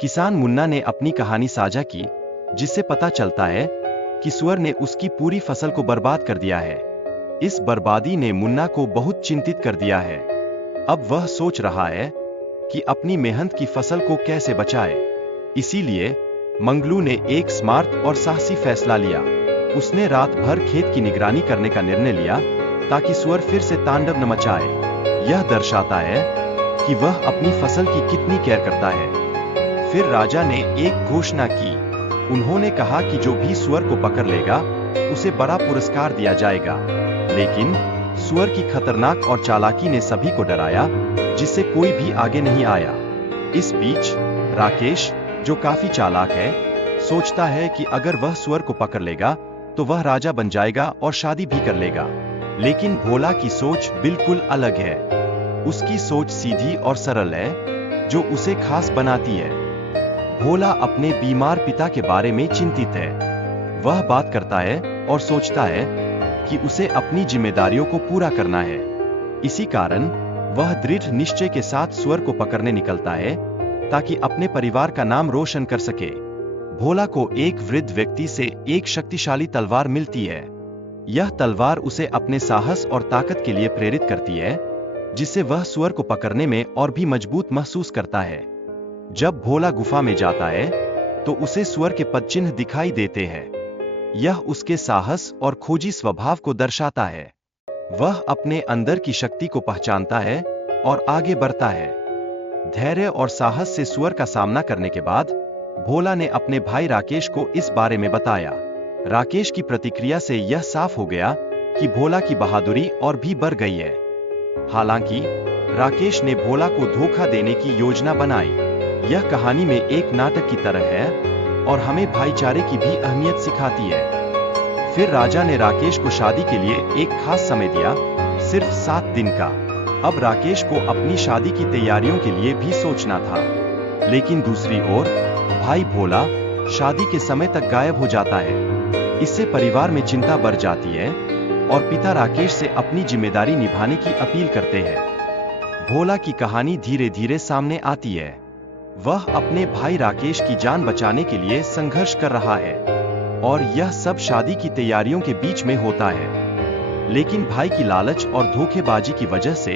किसान मुन्ना ने अपनी कहानी साझा की, जिससे पता चलता है कि सुअर ने उसकी पूरी फसल को बर्बाद कर दिया है। इस बर्बादी ने मुन्ना को बहुत चिंतित कर दिया है। अब वह सोच रहा है कि अपनी मेहनत की फसल को कैसे बचाए। इसीलिए मंगलू ने एक स्मार्ट और साहसी फैसला लिया। उसने रात भर खेत की निगरानी करने का निर्णय लिया ताकि सुअर फिर से तांडव न मचाए। यह दर्शाता है कि वह अपनी फसल की कितनी केयर करता है। फिर राजा ने एक घोषणा की। उन्होंने कहा कि जो भी सुअर को पकड़ लेगा उसे बड़ा पुरस्कार दिया जाएगा। लेकिन सुअर की खतरनाक और चालाकी ने सभी को डराया, जिससे कोई भी आगे नहीं आया। इस बीच राकेश, जो काफी चालाक है, सोचता है कि अगर वह सुअर को पकड़ लेगा तो वह राजा बन जाएगा और शादी भी कर लेगा। लेकिन भोला की सोच बिल्कुल अलग है। उसकी सोच सीधी और सरल है, जो उसे खास बनाती है। भोला अपने बीमार पिता के बारे में चिंतित है। वह बात करता है और सोचता है कि उसे अपनी जिम्मेदारियों को पूरा करना है। इसी कारण वह दृढ़ निश्चय के साथ सुअर को पकड़ने निकलता है ताकि अपने परिवार का नाम रोशन कर सके। भोला को एक वृद्ध व्यक्ति से एक शक्तिशाली तलवार मिलती है। यह तलवार उसे अपने साहस और ताकत के लिए प्रेरित करती है, जिससे वह सुअर को पकड़ने में और भी मजबूत महसूस करता है। जब भोला गुफा में जाता है तो उसे सुअर के पदचिन्ह दिखाई देते हैं। यह उसके साहस और खोजी स्वभाव को दर्शाता है। वह अपने अंदर की शक्ति को पहचानता है और आगे बढ़ता है। धैर्य और साहस से सुअर का सामना करने के बाद भोला ने अपने भाई राकेश को इस बारे में बताया। राकेश की प्रतिक्रिया से यह साफ हो गया कि भोला की बहादुरी और भी बढ़ गई है। हालांकि राकेश ने भोला को धोखा देने की योजना बनाई। यह कहानी में एक नाटक की तरह है और हमें भाईचारे की भी अहमियत सिखाती है। फिर राजा ने राकेश को शादी के लिए एक खास समय दिया, सिर्फ 7 दिन का। अब राकेश को अपनी शादी की तैयारियों के लिए भी सोचना था। लेकिन दूसरी ओर भाई भोला शादी के समय तक गायब हो जाता है। इससे परिवार में चिंता बढ़ जाती है और पिता राकेश से अपनी जिम्मेदारी निभाने की अपील करते हैं। भोला की कहानी धीरे धीरे सामने आती है। वह अपने भाई राकेश की जान बचाने के लिए संघर्ष कर रहा है और यह सब शादी की तैयारियों के बीच में होता है। लेकिन भाई की लालच और धोखेबाजी की वजह से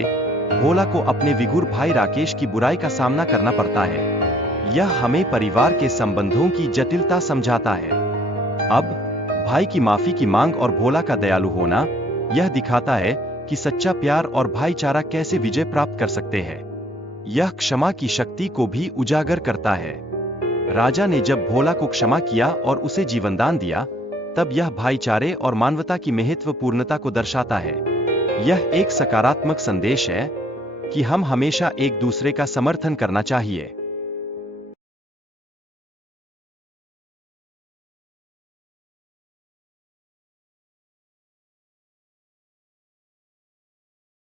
भोला को अपने विगुर भाई राकेश की बुराई का सामना करना पड़ता है। यह हमें परिवार के संबंधों की जटिलता समझाता है। अब भाई की माफी की मांग और भोला का दयालु होना यह दिखाता है कि सच्चा प्यार और भाईचारा कैसे विजय प्राप्त कर सकते हैं। यह क्षमा की शक्ति को भी उजागर करता है। राजा ने जब भोला को क्षमा किया और उसे जीवनदान दिया, तब यह भाईचारे और मानवता की महत्वपूर्णता को दर्शाता है। यह एक सकारात्मक संदेश है कि हम हमेशा एक दूसरे का समर्थन करना चाहिए।